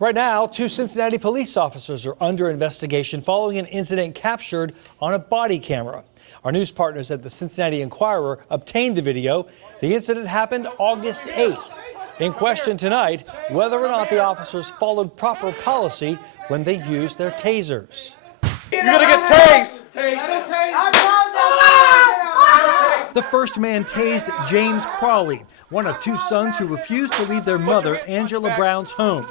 Right now, 2 Cincinnati police officers are under investigation following an incident captured on a body camera. Our news partners at the Cincinnati Enquirer obtained the video. The incident happened August 8th. In question tonight, whether or not the officers followed proper policy when they used their tasers. You're gonna get tased! The first man tased James Crawley, one of 2 sons who refused to leave their mother, Angela Brown's home.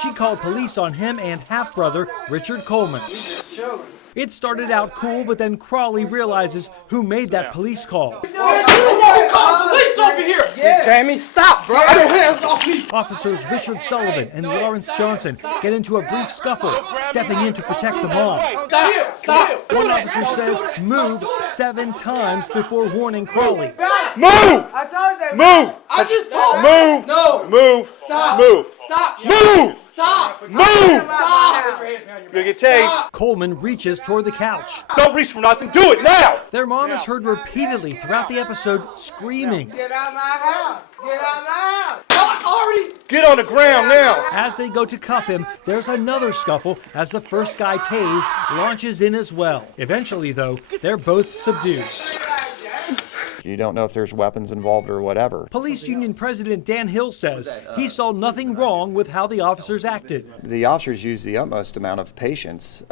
She called police on him and half-brother Richard Coleman. It started out cool, but then Crawley realizes who made that police call. Who called the police over here? Yeah. Jamie, stop, bro. Hands off me. Officers Richard Sullivan and Lawrence Johnson get into a brief scuffle, stepping in to protect the mom. Stop. One officer says move 7 times before warning Crawley. Move! I told them. Move! I just told them. Move! No. Move! Stop. Move! Stop. Move! Stop. Move! Stop. You're gonna get tased. Coleman reaches toward the couch. Don't reach for nothing. Do it now! Their mom is heard repeatedly throughout the episode screaming. Get out my house. Get out my house. Get on the ground now! As they go to cuff him, there's another scuffle as the first guy tased launches in as well. Eventually, though, they're both subdued. You don't know if there's weapons involved or whatever. Police Union President Dan Hill says he saw nothing wrong with how the officers acted. The officers used the utmost amount of patience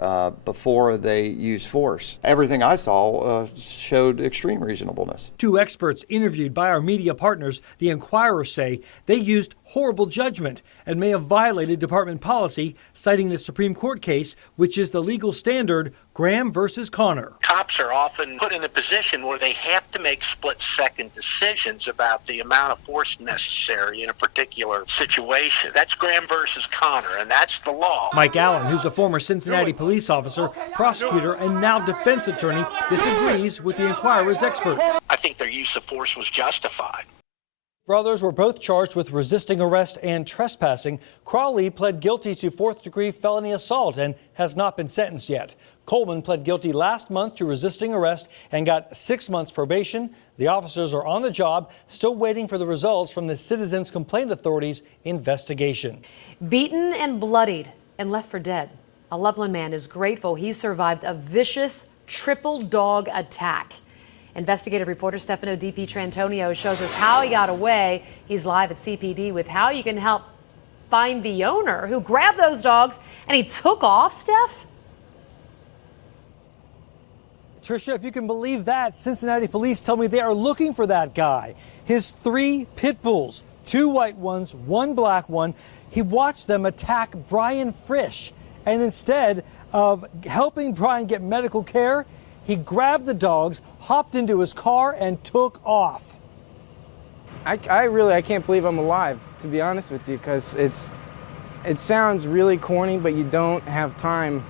before they used force. Everything I saw showed extreme reasonableness. 2 experts interviewed by our media partners, the Enquirer, say they used horrible judgment and may have violated department policy, citing the Supreme Court case, which is the legal standard, Graham versus Connor. Cops are often put in a position where they have to make split-second decisions about the amount of force necessary in a particular situation. That's Graham versus Connor, and that's the law. Mike Allen, who's a former Cincinnati police officer, prosecutor, and now defense attorney, disagrees with the Enquirer's experts. I think their use of force was justified. Brothers were both charged with resisting arrest and trespassing. Crawley pled guilty to 4th-degree felony assault and has not been sentenced yet. Coleman pled guilty last month to resisting arrest and got 6 months probation. The officers are on the job, still waiting for the results from the Citizens Complaint Authority's investigation. Beaten and bloodied and left for dead, a Loveland man is grateful he survived a vicious triple dog attack. Investigative reporter Stefano Dipietrantonio shows us how he got away. He's live at CPD with how you can help find the owner who grabbed those dogs and he took off, Steph. Tricia, if you can believe that, Cincinnati police tell me they are looking for that guy. His 3 pit bulls, 2 white ones, 1 black one. He watched them attack Brian Frisch, and instead of helping Brian get medical care, he grabbed the dogs, hopped into his car, and took off. I can't believe I'm alive, to be honest with you, because it sounds really corny, but you don't have time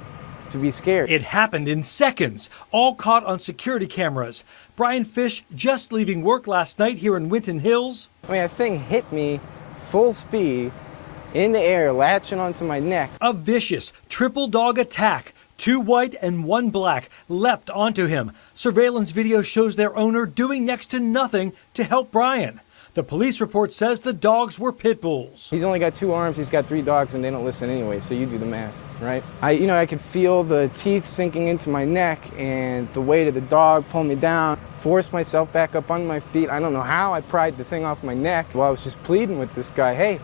to be scared. It happened in seconds, all caught on security cameras. Brian Frisch just leaving work last night here in Winton Hills. I mean, that thing hit me full speed in the air, latching onto my neck. A vicious triple dog attack. 2 white and 1 black leapt onto him. Surveillance video shows their owner doing next to nothing to help Brian. The police report says the dogs were pit bulls. He's only got 2 arms, he's got 3 dogs, and they don't listen anyway, so you do the math, right? I could feel the teeth sinking into my neck, and the weight of the dog pulled me down, forced myself back up on my feet. I don't know how I pried the thing off my neck while I was just pleading with this guy, hey,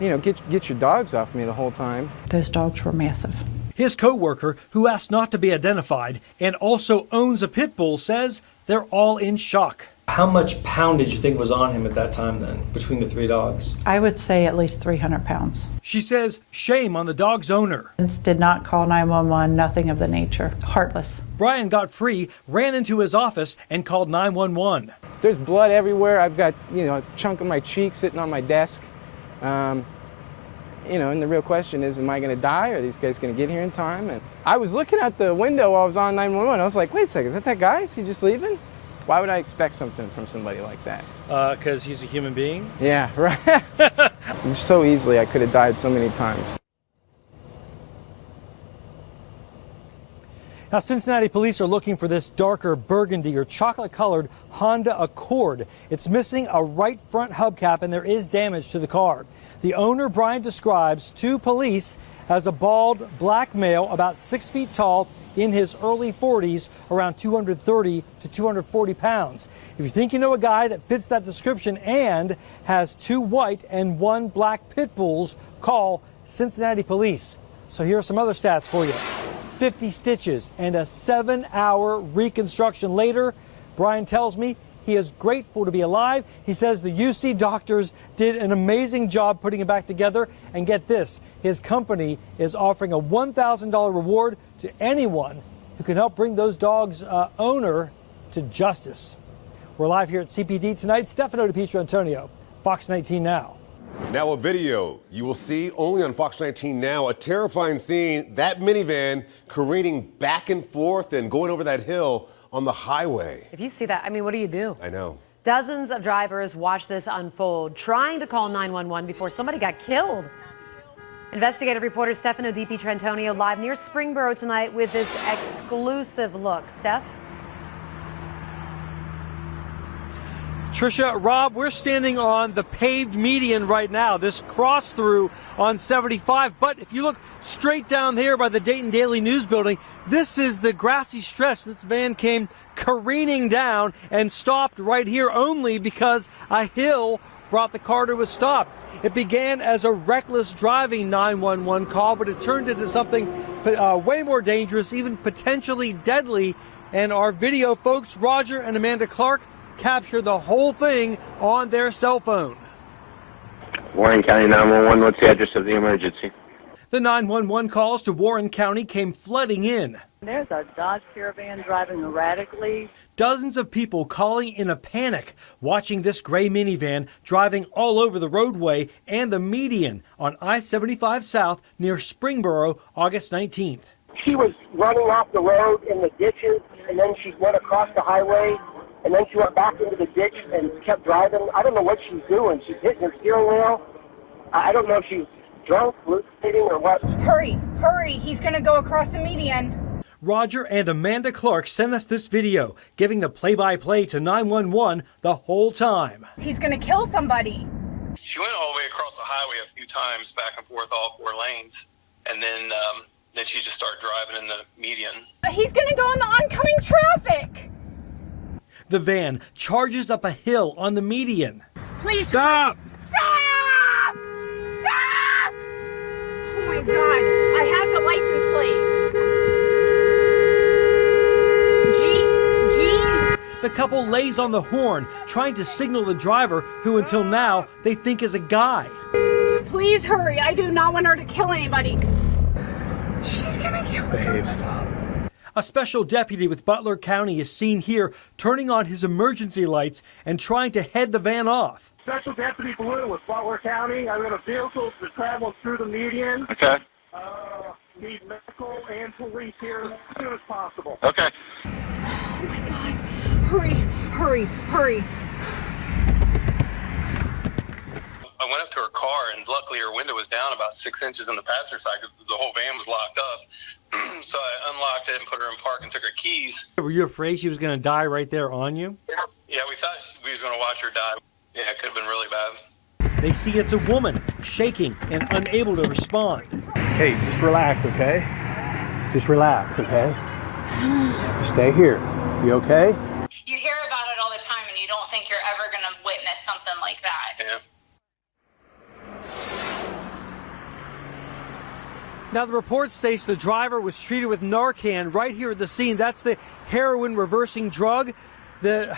get your dogs off me the whole time. Those dogs were massive. His co-worker, who asked not to be identified and also owns a pit bull, says they're all in shock. How much poundage do you think was on him at that time then, between the 3 dogs? I would say at least 300 pounds. She says shame on the dog's owner. Did not call 911, nothing of the nature. Heartless. Brian got free, ran into his office, and called 911. There's blood everywhere. I've got, a chunk of my cheek sitting on my desk. And the real question is, am I going to die? Are these guys going to get here in time? And I was looking out the window while I was on 911. I was like, wait a second, is that guy? Is he just leaving? Why would I expect something from somebody like that? Because he's a human being? Yeah, right. So easily, I could have died so many times. Now, Cincinnati police are looking for this darker burgundy or chocolate-colored Honda Accord. It's missing a right front hubcap and there is damage to the car. The owner, Brian, describes to police as a bald black male, about 6 feet tall, in his early 40s, around 230 to 240 pounds. If you think you know a guy that fits that description and has 2 white and 1 black pit bulls, call Cincinnati Police. So here are some other stats for you. 50 stitches and a 7-hour reconstruction later. Brian tells me he is grateful to be alive. He says the UC doctors did an amazing job putting it back together. And get this, his company is offering a $1,000 reward to anyone who can help bring those dogs' owner to justice. We're live here at CPD tonight. Stefano Dipietrantonio, Fox 19 Now. Now a video you will see only on Fox 19 Now, a terrifying scene, that minivan careening back and forth and going over that hill on the highway. If you see that, I mean, what do you do? I know. Dozens of drivers watched this unfold, trying to call 911 before somebody got killed. Investigative reporter Stefano Dipietrantonio live near Springboro tonight with this exclusive look. Steph? Tricia, Rob, we're standing on the paved median right now, this cross through on 75. But if you look straight down here by the Dayton Daily News building, this is the grassy stretch. This van came careening down and stopped right here only because a hill brought the car to a stop. It began as a reckless driving 911 call, but it turned into something way more dangerous, even potentially deadly. And our video folks, Roger and Amanda Clark, captured the whole thing on their cell phone. Warren County 911, what's the address of the emergency? The 911 calls to Warren County came flooding in. There's a Dodge Caravan driving erratically. Dozens of people calling in a panic, watching this gray minivan driving all over the roadway and the median on I-75 South near Springboro, August 19th. She was running off the road in the ditches, and then she went across the highway, and then she went back into the ditch and kept driving. I don't know what she's doing. She's hitting her steering wheel. I don't know if she's drunk, hallucinating, or what. Hurry, hurry, he's going to go across the median. Roger and Amanda Clark sent us this video, giving the play-by-play to 911 the whole time. He's going to kill somebody. She went all the way across the highway a few times, back and forth all 4 lanes, and then she just started driving in the median. He's going to go in the oncoming traffic. The van charges up a hill on the median. Please stop! Stop! Stop! Oh my God, I have the license plate. The couple lays on the horn, trying to signal the driver, who until now they think is a guy. Please hurry, I do not want her to kill anybody. She's gonna kill somebody. Stop. A special deputy with Butler County is seen here turning on his emergency lights and trying to head the van off. Special Deputy Blue with Butler County. I've got a vehicle that travels through the median. Okay. Need medical and police here as soon as possible. Okay. Oh my God. Hurry, hurry, hurry. I went up to her car, and luckily her window was down about 6 inches on the passenger side because the whole van was locked up. So I unlocked it and put her in park and took her keys. Were you afraid she was going to die right there on you? Yeah, we thought we was going to watch her die. Yeah, it could have been really bad. They see it's a woman, shaking and unable to respond. Hey, just relax, okay? Just relax, okay? Stay here. You okay? You hear about it all the time, and you don't think you're ever going to witness something like that. Yeah. Now, the report states the driver was treated with Narcan right here at the scene. That's the heroin reversing drug. The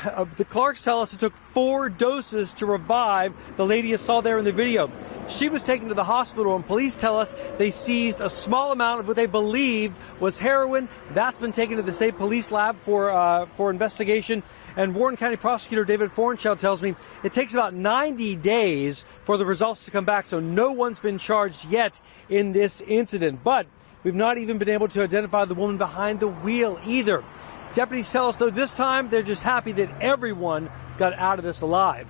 Clarks tell us it took 4 doses to revive the lady you saw there in the video. She was taken to the hospital, and police tell us they seized a small amount of what they believed was heroin. That's been taken to the state police lab for investigation. And Warren County Prosecutor David Fornshow tells me it takes about 90 days for the results to come back, so no one's been charged yet in this incident. But we've not even been able to identify the woman behind the wheel either. Deputies tell us, though, this time they're just happy that everyone got out of this alive.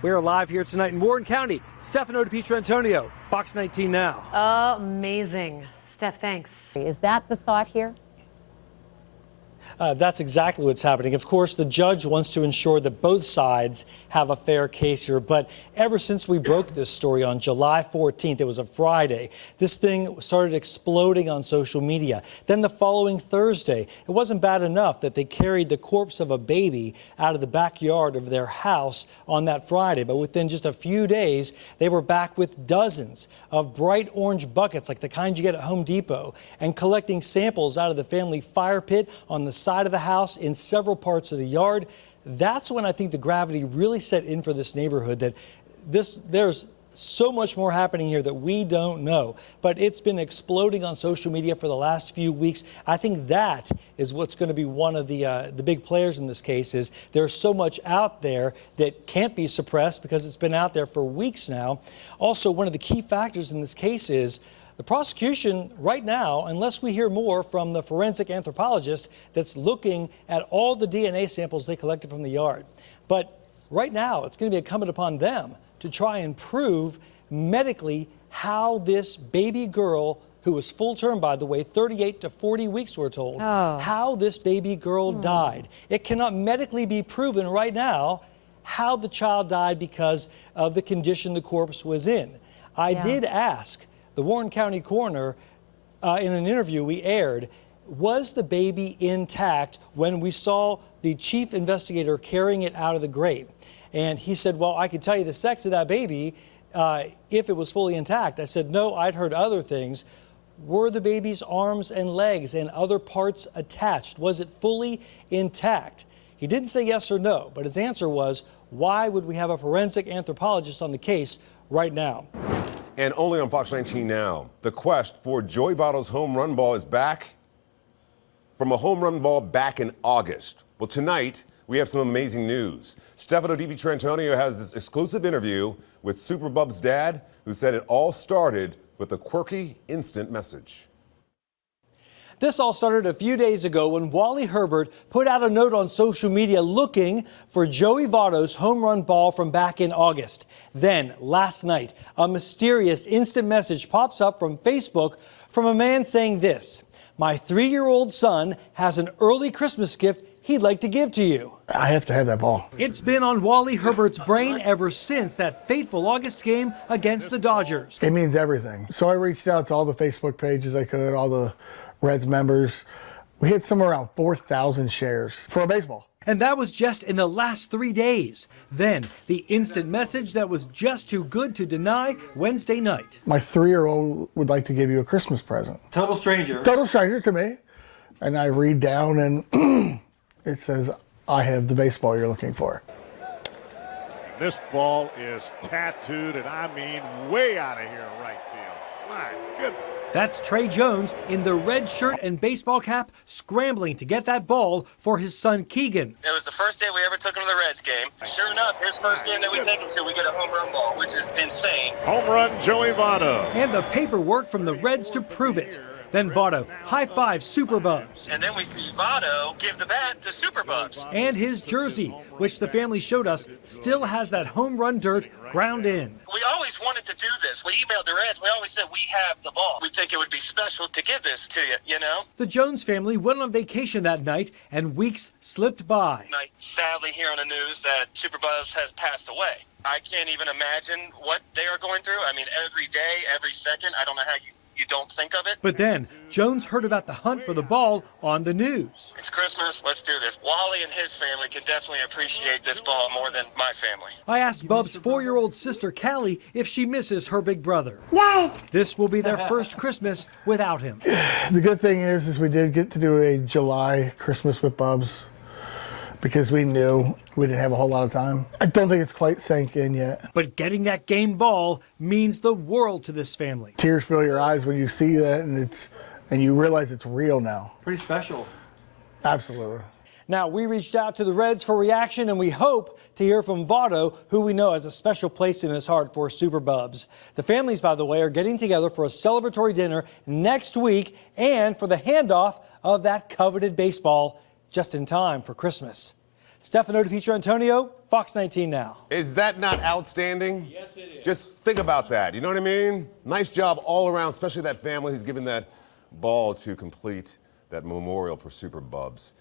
We're live here tonight in Warren County. Stefano Dipietrantonio, Fox 19 Now. Amazing. Steph, thanks. Is that the thought here? That's exactly what's happening. Of course, the judge wants to ensure that both sides have a fair case here. But ever since we broke this story on July 14th, it was a Friday, this thing started exploding on social media. Then the following Thursday, it wasn't bad enough that they carried the corpse of a baby out of the backyard of their house on that Friday. But within just a few days, they were back with dozens of bright orange buckets like the kind you get at Home Depot and collecting samples out of the family fire pit on the side of the house in several parts of the yard. That's when I think the gravity really set in for this neighborhood, that there's so much more happening here that we don't know. But it's been exploding on social media for the last few weeks. I think that is what's going to be one of the big players in this case. Is there's so much out there that can't be suppressed because it's been out there for weeks now. Also, one of the key factors in this case is the prosecution right now, unless we hear more from the forensic anthropologist that's looking at all the DNA samples they collected from the yard. But right now, it's going to be incumbent upon them to try and prove medically how this baby girl, who was full term, by the way, 38 to 40 weeks, we're told, how this baby girl died. It cannot medically be proven right now how the child died because of the condition the corpse was in. I did ask the Warren County coroner in an interview we aired, was the baby intact when we saw the chief investigator carrying it out of the grave? And he said, well, I could tell you the sex of that baby if it was fully intact. I said, no, I'd heard other things. Were the baby's arms and legs and other parts attached? Was it fully intact? He didn't say yes or no, but his answer was, why would we have a forensic anthropologist on the case right now? And only on Fox 19 now, the quest for Joey Votto's home run ball is back from a home run ball back in August. Well, tonight, we have some amazing news. Stefano Dipietrantonio has this exclusive interview with Super Bub's dad, who said it all started with a quirky instant message. This all started a few days ago when Wally Herbert put out a note on social media looking for Joey Votto's home run ball from back in August. Then, last night, a mysterious instant message pops up from Facebook from a man saying this: my 3-year-old son has an early Christmas gift he'd like to give to you. I have to have that ball. It's been on Wally Herbert's brain ever since that fateful August game against the Dodgers. It means everything. So I reached out to all the Facebook pages I could, all the Reds members. We had somewhere around 4,000 shares for a baseball. And that was just in the last 3 days. Then the instant message that was just too good to deny Wednesday night. My 3-year-old would like to give you a Christmas present. Total stranger. Total stranger to me. And I read down and it says, I have the baseball you're looking for. This ball is tattooed, and I mean way out of here in right field. My goodness. That's Trey Jones in the red shirt and baseball cap, scrambling to get that ball for his son Keegan. It was the first day we ever took him to the Reds game. Sure enough, his first game that we take him to, we get a home run ball, which is insane. Home run, Joey Votto. And the paperwork from the Reds to prove it. Then Votto high-fives Super Bubs. And then we see Votto give the bat to Super Bubs. And his jersey, which the family showed us, still has that home run dirt ground in. We always wanted to do this. We emailed the Reds. We always said, we have the ball. We think it would be special to give this to you, you know? The Jones family went on vacation that night, and weeks slipped by. I sadly hear on the news that Super Bubs has passed away. I can't even imagine what they are going through. I mean, every day, every second, I don't know how you don't think of it. But then Jones heard about the hunt for the ball on the news. It's Christmas. Let's do this. Wally and his family can definitely appreciate this ball more than my family. I asked Bub's 4-year-old sister Callie if she misses her big brother. Yes. This will be their first Christmas without him. The good thing is we did get to do a July Christmas with Bubs because we knew we didn't have a whole lot of time. I don't think it's quite sank in yet. But getting that game ball means the world to this family. Tears fill your eyes when you see that, and you realize it's real now. Pretty special. Absolutely. Now, we reached out to the Reds for reaction, and we hope to hear from Votto, who we know has a special place in his heart for Super Bubs. The families, by the way, are getting together for a celebratory dinner next week and for the handoff of that coveted baseball just in time for Christmas. Stefano Dipietrantonio, Fox 19 Now. Is that not outstanding? Yes, it is. Just think about that. You know what I mean? Nice job all around, especially that family who's given that ball to complete that memorial for Super Bubs.